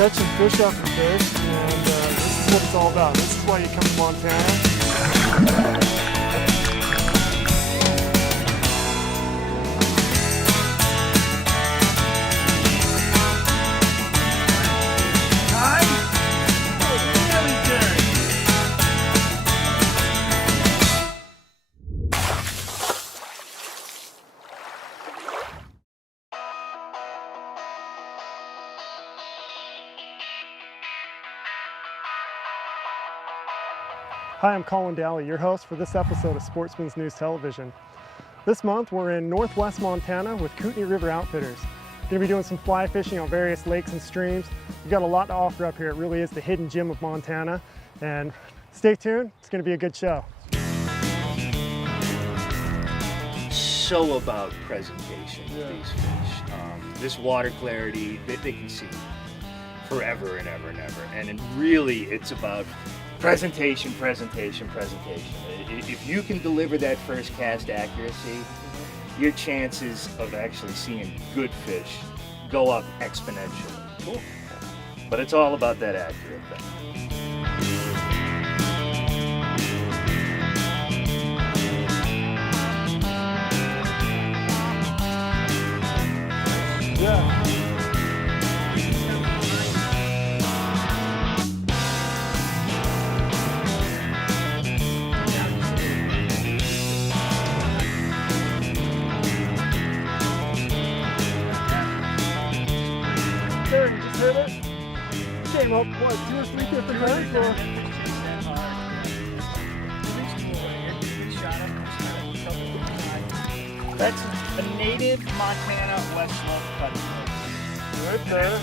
catching fish off the fish, and this is what it's all about. This is why you come to Montana. Hi, I'm Colin Daly, your host for this episode of Sportsman's News Television. This month we're in northwest Montana with Kootenai River Outfitters. We're going to be doing some fly fishing on various lakes and streams. We've got a lot to offer up here. It really is the hidden gem of Montana. And stay tuned, it's going to be a good show. So about presentation of these fish. This water clarity, they can see forever and ever and ever. And really it's about presentation. If you can deliver that first cast accuracy, your chances of actually seeing good fish go up exponentially. Cool. But it's all about that accurate thing. Yeah. There, you just hit it. Came up, what, 2 or 3 different times? That's a native Montana West Slope cutting. Right there.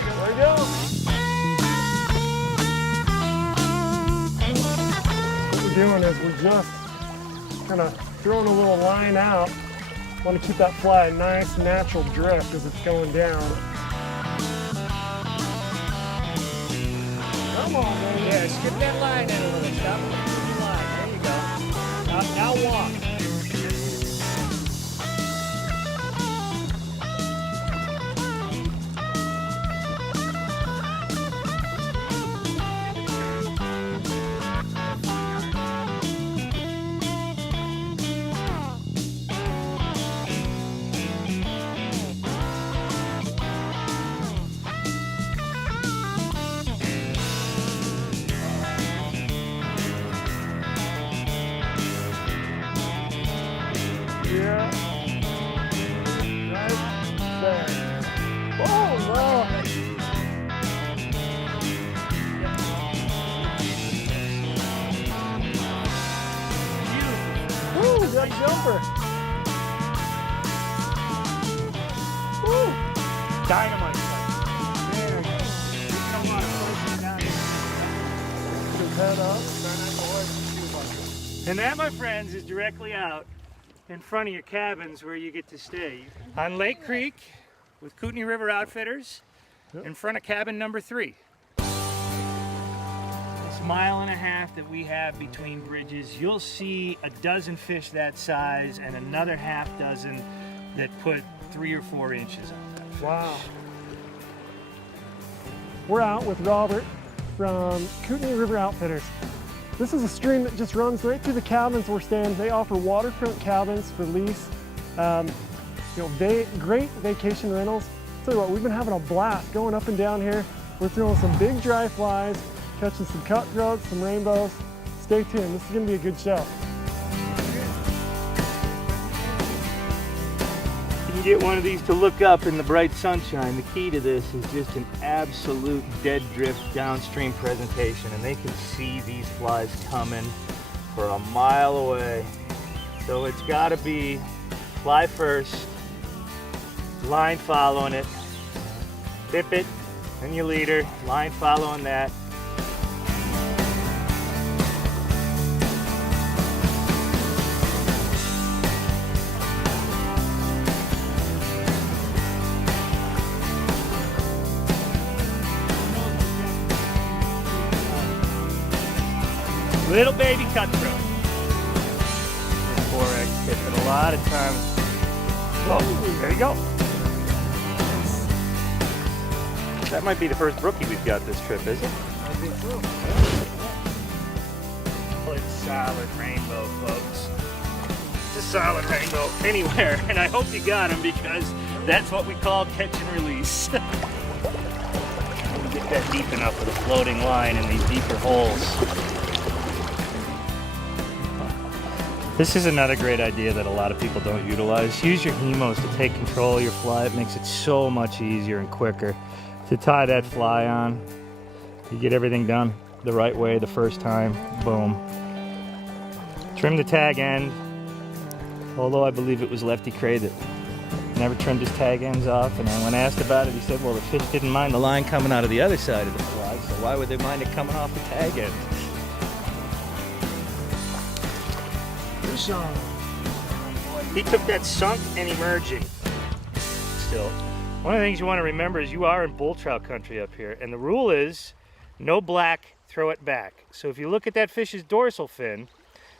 There we go. What we're doing is we're just kind of throwing a little line out. Want to keep that fly a nice natural drift as it's going down. Come on, baby. Yeah, skip that line in a little. Stop the line. There you go. Now walk. Yeah. Right there. Oh, no. Woo, that jumper. Woo. Dynamite. Man. Come on, push it down here. Put his head up. And that, my friends, is directly out in front of your cabins where you get to stay. On Lake Creek with Kootenai River Outfitters, in front of cabin number 3. This 1.5 miles that we have between bridges, you'll see a dozen fish that size and another half dozen that put 3 or 4 inches on that fish. Wow. We're out with Robert from Kootenai River Outfitters. This is a stream that just runs right through the cabins we're staying. They offer waterfront cabins for lease. Great vacation rentals. Tell you what, we've been having a blast going up and down here. We're throwing some big dry flies, catching some cutthroats, some rainbows. Stay tuned, this is gonna be a good show. You can get one of these to look up in the bright sunshine. The key to this is just an absolute dead drift downstream presentation, and they can see these flies coming for a mile away. So it's got to be fly first, line following it, dip it, and your leader, line following that. Little baby cutthroat. 4X tip it a lot of times. Oh, there you go. That might be the first brookie we've got this trip, is it? I think so. It's solid rainbow, folks. It's a solid rainbow anywhere, and I hope you got them because that's what we call catch and release. Get that deep enough with a floating line in these deeper holes. This is another great idea that a lot of people don't utilize. Use your hemos to take control of your fly. It makes it so much easier and quicker to tie that fly on. You get everything done the right way the first time. Boom. Trim the tag end. Although I believe it was Lefty Cray that never trimmed his tag ends off, and when asked about it, he said, well, the fish didn't mind the line coming out of the other side of the fly, so why would they mind it coming off the tag end? Fish on. He took that sunk and emerging. Still, one of the things you want to remember is you are in bull trout country up here, and the rule is no black, throw it back. So if you look at that fish's dorsal fin,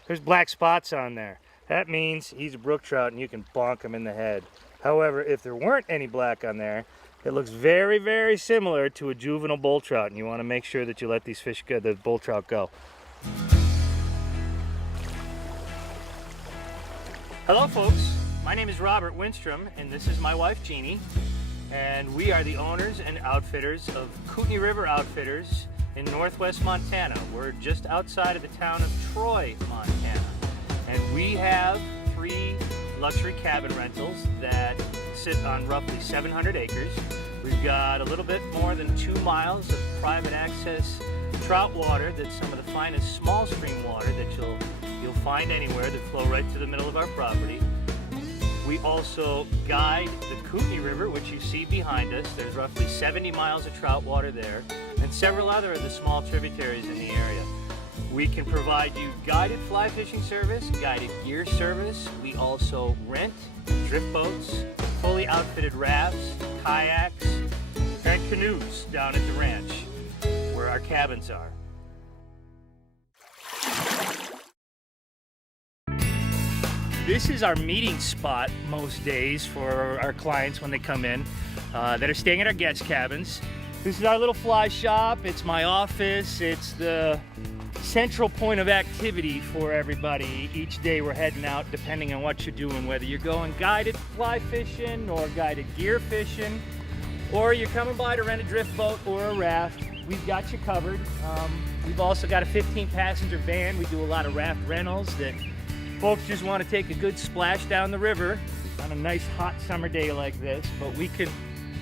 there's black spots on there. That means he's a brook trout and you can bonk him in the head. However, if there weren't any black on there, it looks very, very similar to a juvenile bull trout, and you want to make sure that you let these fish go, the bull trout go. Hello folks, my name is Robert Winstrom and this is my wife Jeannie, and we are the owners and outfitters of Kootenai River Outfitters in northwest Montana. We're just outside of the town of Troy, Montana, and we have 3 luxury cabin rentals that sit on roughly 700 acres. We've got a little bit more than 2 miles of private access trout water that's some of the finest small stream water that you'll find anywhere that flow right through the middle of our property. We also guide the Kootenai River, which you see behind us. There's roughly 70 miles of trout water there, and several other of the small tributaries in the area. We can provide you guided fly fishing service, guided gear service. We also rent drift boats, fully outfitted rafts, kayaks, and canoes down at the ranch where our cabins are. This is our meeting spot most days for our clients when they come in that are staying at our guest cabins. This is our little fly shop. It's my office. It's the central point of activity for everybody. Each day we're heading out depending on what you're doing, whether you're going guided fly fishing or guided gear fishing, or you're coming by to rent a drift boat or a raft. We've got you covered. We've also got a 15-passenger van. We do a lot of raft rentals that folks just want to take a good splash down the river on a nice hot summer day like this, but we can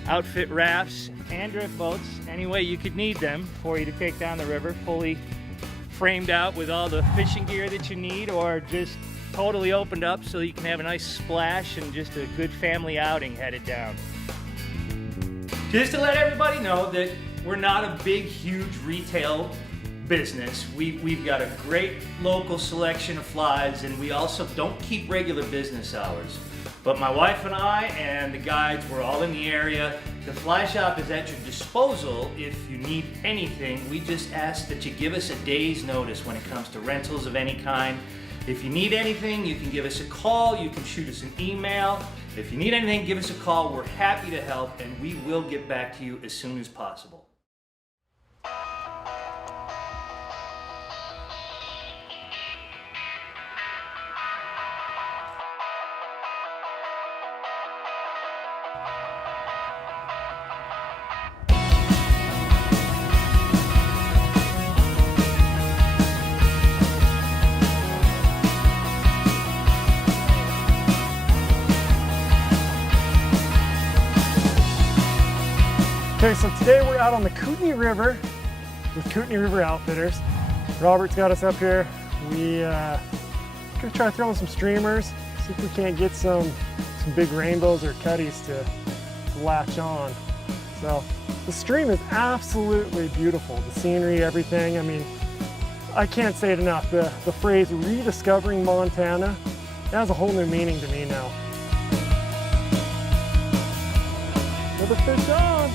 outfit rafts and drift boats any way you could need them for you to take down the river, fully framed out with all the fishing gear that you need, or just totally opened up so you can have a nice splash and just a good family outing headed down. Just to let everybody know that we're not a big, huge retail business. We've got a great local selection of flies, and we also don't keep regular business hours. But my wife and I and the guides, we're all in the area. The fly shop is at your disposal if you need anything. We just ask that you give us a day's notice when it comes to rentals of any kind. If you need anything, you can give us a call, you can shoot us an email. If you need anything, give us a call. We're happy to help, and we will get back to you as soon as possible. Okay, so today we're out on the Kootenai River with Kootenai River Outfitters. Robert's got us up here. We're gonna try throwing some streamers, see if we can't get some big rainbows or cutties to latch on. So the stream is absolutely beautiful. The scenery, everything. I mean, I can't say it enough. The phrase rediscovering Montana, it has a whole new meaning to me now. Another fish on.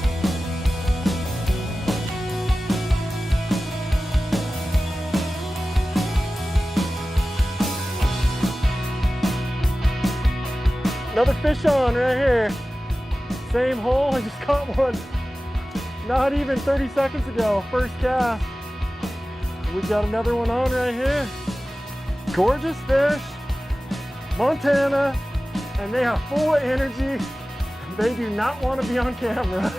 Another fish on right here. Same hole, I just caught one Not even 30 seconds ago, first cast. We've got another one on right here. Gorgeous fish, Montana, and they are full of energy. They do not want to be on camera.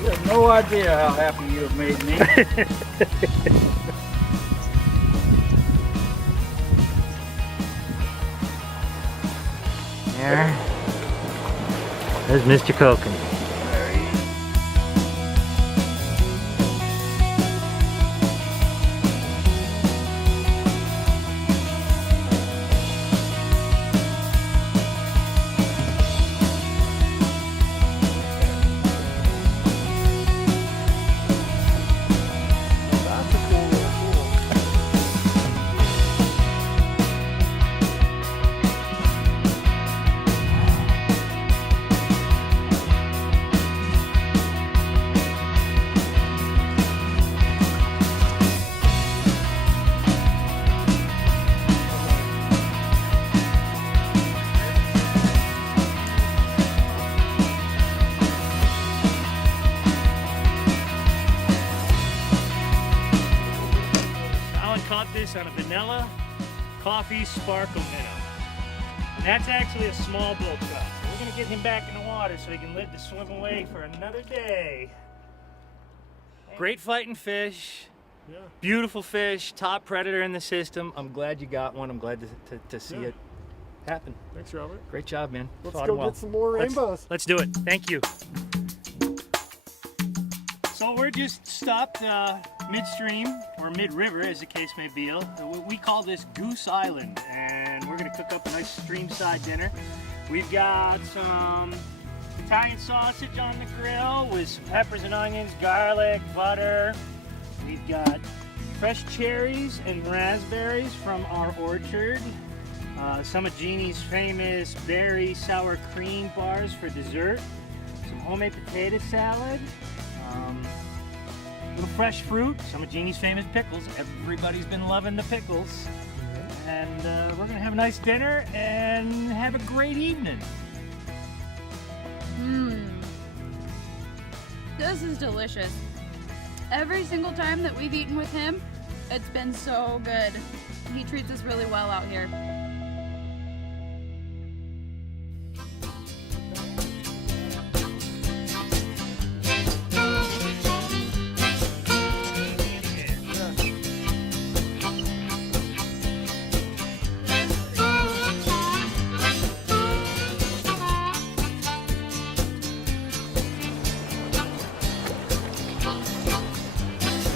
You have no idea how happy you have made me. There. There's Mr. Kootenai. That's a cool little pool. Alan caught this on a vanilla coffee sparkle minnow. And that's actually a small bull trout. So we're gonna get him back in the water so he can live to swim away for another day. Great fighting fish. Yeah. Beautiful fish, top predator in the system. I'm glad you got one. I'm glad to see Yeah. it happen. Thanks, Robert. Great job, man. Let's Fought go him well. get some more rainbows. Let's do it. Thank you. So we're just stopped midstream, or mid-river as the case may be. We call this Goose Island, and we're gonna cook up a nice streamside dinner. We've got some Italian sausage on the grill with some peppers and onions, garlic, butter. We've got fresh cherries and raspberries from our orchard. Some of Jeannie's famous berry sour cream bars for dessert. Some homemade potato salad. Little fresh fruit. Some of Jeannie's famous pickles. Everybody's been loving the pickles. And we're gonna have a nice dinner and have a great evening. This is delicious. Every single time that we've eaten with him, it's been so good. He treats us really well out here.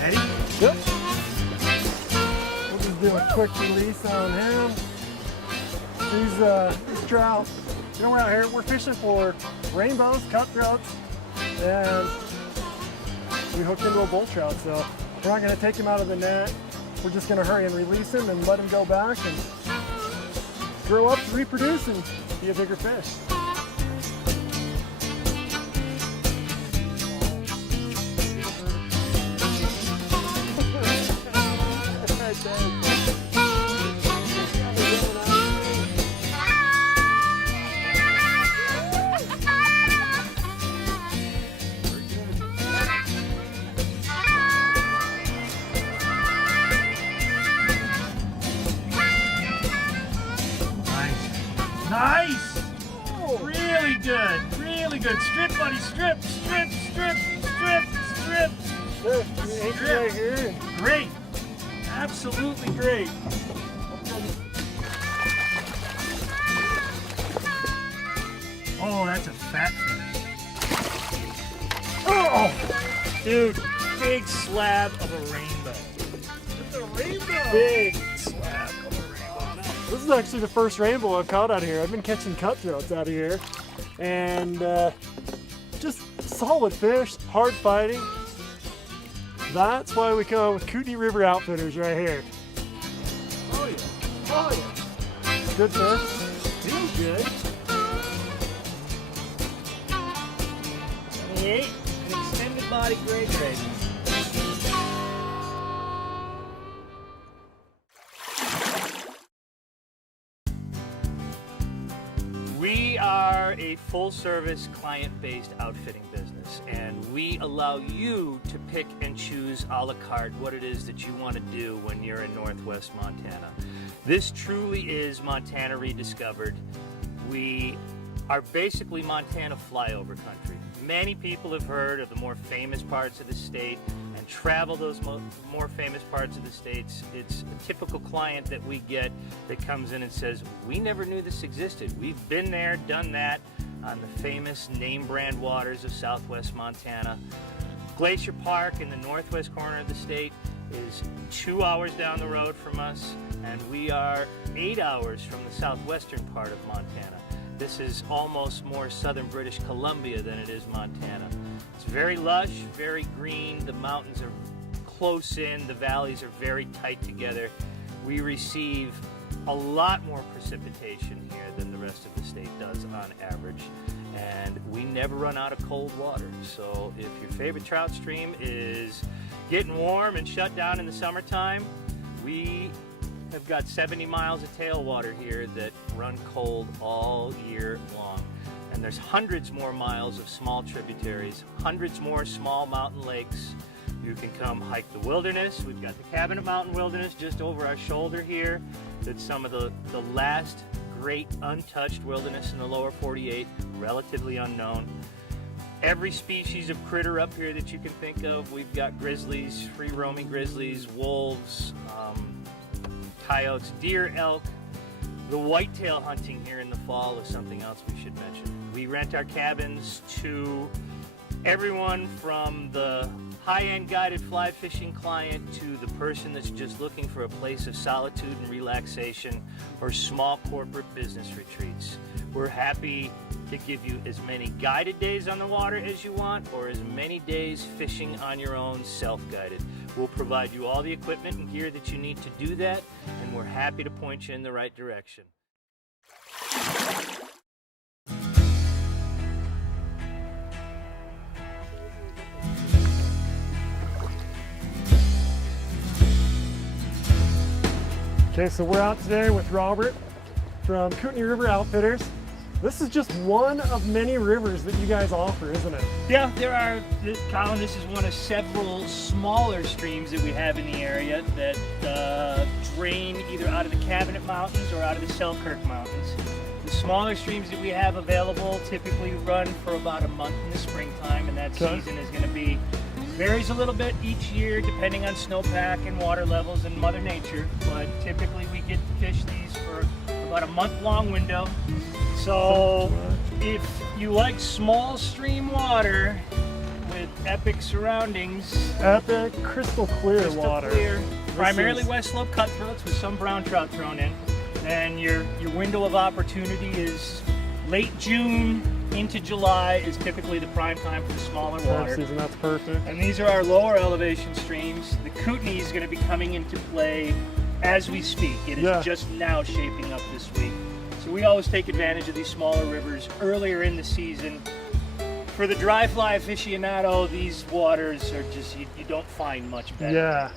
Ready? Yep. We'll just do a quick release on him. These trout, you know, we're out here, we're fishing for rainbows, cutthroats, and we hooked into a bull trout, so we're not gonna take him out of the net. We're just gonna hurry and release him and let him go back and grow up to reproduce and be a bigger fish. Nice! Really good, really good. Strip, buddy, strip, strip, strip, strip, strip. Right here. Great, absolutely great. Oh, that's a fat fish. Oh, dude, big slab of a rainbow. It's a rainbow. Big slab of a rainbow. This is actually the first rainbow I've caught out here. I've been catching cutthroats out of here, and just solid fish, hard fighting. That's why we come with Kootenai River Outfitters right here. Oh yeah, oh yeah. Good fish, feels good. 28, an extended body gray grade. We are a full-service, client-based outfitting business, and we allow you to pick and choose a la carte what it is that you want to do when you're in Northwest Montana. This truly is Montana rediscovered. We are basically Montana flyover country. Many people have heard of the more famous parts of the state and travel those more famous parts of the states. It's a typical client that we get that comes in and says, we never knew this existed. We've been there, done that on the famous name brand waters of Southwest Montana. Glacier Park in the northwest corner of the state is 2 hours down the road from us, and we are 8 hours from the southwestern part of Montana. This is almost more southern British Columbia than it is Montana. It's very lush, very green, the mountains are close in, the valleys are very tight together. We receive a lot more precipitation here than the rest of the state does on average, and we never run out of cold water. So if your favorite trout stream is getting warm and shut down in the summertime, we have got 70 miles of tailwater here that run cold all year long. And there's hundreds more miles of small tributaries, hundreds more small mountain lakes. You can come hike the wilderness. We've got the Cabinet Mountain Wilderness just over our shoulder here. That's some of the last great untouched wilderness in the lower 48, relatively unknown. Every species of critter up here that you can think of. We've got grizzlies, free roaming grizzlies, wolves, coyotes, deer, elk. The whitetail hunting here in the fall is something else we should mention. We rent our cabins to everyone from the high-end guided fly fishing client to the person that's just looking for a place of solitude and relaxation or small corporate business retreats. We're happy to give you as many guided days on the water as you want, or as many days fishing on your own, self-guided. We'll provide you all the equipment and gear that you need to do that, and we're happy to point you in the right direction. Okay, so we're out today with Robert from Kootenai River Outfitters. This is just one of many rivers that you guys offer, isn't it? Yeah, there are, Colin, this is one of several smaller streams that we have in the area that drain either out of the Cabinet Mountains or out of the Selkirk Mountains. The smaller streams that we have available typically run for about a month in the springtime, and that season is going to be, varies a little bit each year depending on snowpack and water levels and Mother Nature, but typically we get to fish these for about a month-long window. So if you like small stream water with epic surroundings, epic crystal clear water, primarily West Slope cutthroats with some brown trout thrown in, then your window of opportunity is late June into July is typically the prime time for the smaller water. Season, that's perfect. And these are our lower elevation streams. The Kootenai is going to be coming into play as we speak. It is just now shaping up this week. So we always take advantage of these smaller rivers earlier in the season. For the dry fly aficionado, these waters are just, you don't find much better. Yeah.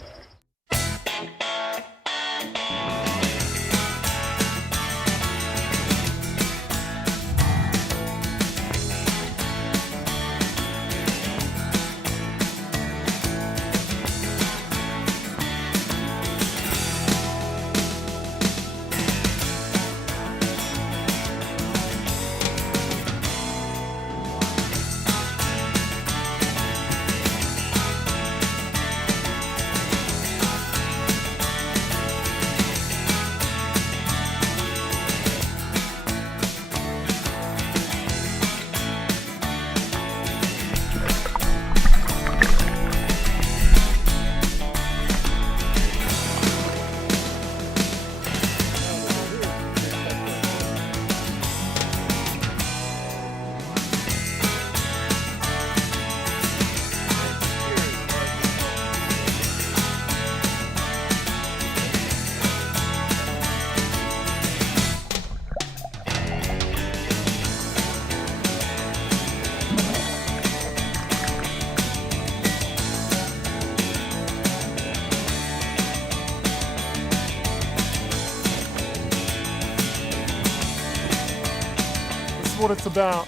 is what it's about.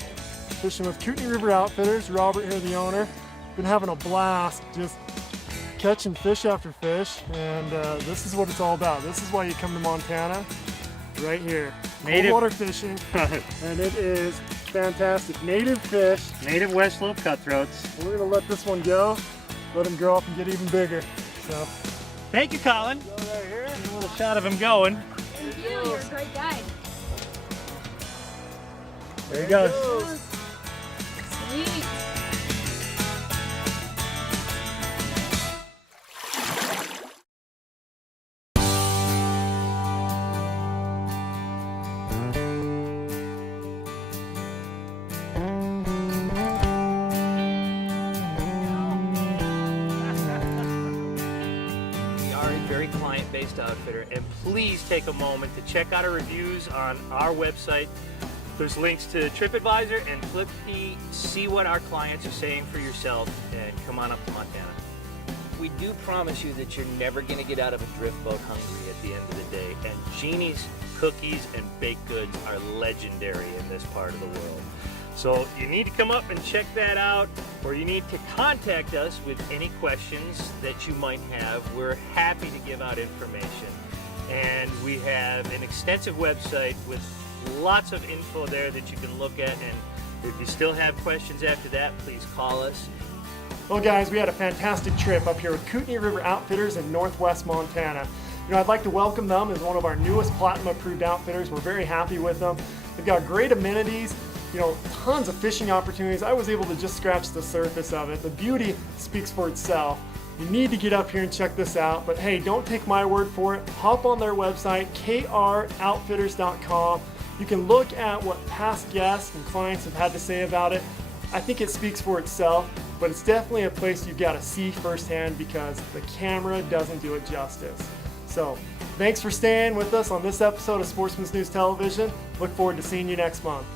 Fishing with Kootenai River Outfitters. Robert here, the owner. Been having a blast just catching fish after fish, and this is what it's all about. This is why you come to Montana, right here. Native Cold water fishing, and it is fantastic. Native fish. native West Slope cutthroats. We're gonna let this one go, let him grow up and get even bigger. So, Thank you, Colin. go right here. A little shot of him going. Thank you. You're a great guide. There he goes. Sweet. We are a very client-based outfitter, and please take a moment to check out our reviews on our website. There's links to TripAdvisor and Flipkey. See what our clients are saying for yourself, and come on up to Montana. We do promise you that you're never going to get out of a drift boat hungry at the end of the day. And Jeannie's cookies and baked goods are legendary in this part of the world. So you need to come up and check that out, or you need to contact us with any questions that you might have. We're happy to give out information. And we have an extensive website with lots of info there that you can look at, and if you still have questions after that, please call us. Well guys, we had a fantastic trip up here with Kootenai River Outfitters in Northwest Montana. You know, I'd like to welcome them as one of our newest Platinum approved outfitters. We're very happy with them. They've got great amenities, you know, tons of fishing opportunities. I was able to just scratch the surface of it. The beauty speaks for itself. You need to get up here and check this out, but hey, don't take my word for it. Hop on their website, kroutfitters.com. You can look at what past guests and clients have had to say about it. I think it speaks for itself, but it's definitely a place you've got to see firsthand because the camera doesn't do it justice. So, thanks for staying with us on this episode of Sportsman's News Television. Look forward to seeing you next month.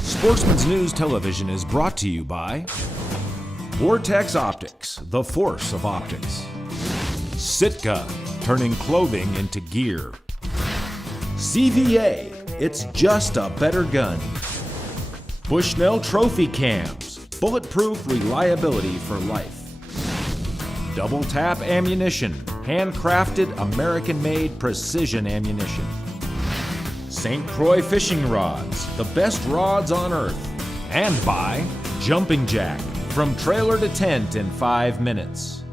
Sportsman's News Television is brought to you by Vortex Optics, the force of optics. Sitka, turning clothing into gear. CVA, it's just a better gun. Bushnell Trophy Cams, bulletproof reliability for life. Double Tap Ammunition, handcrafted American-made precision ammunition. St. Croix Fishing Rods, the best rods on earth. And by Jumping Jack, from trailer to tent in 5 minutes.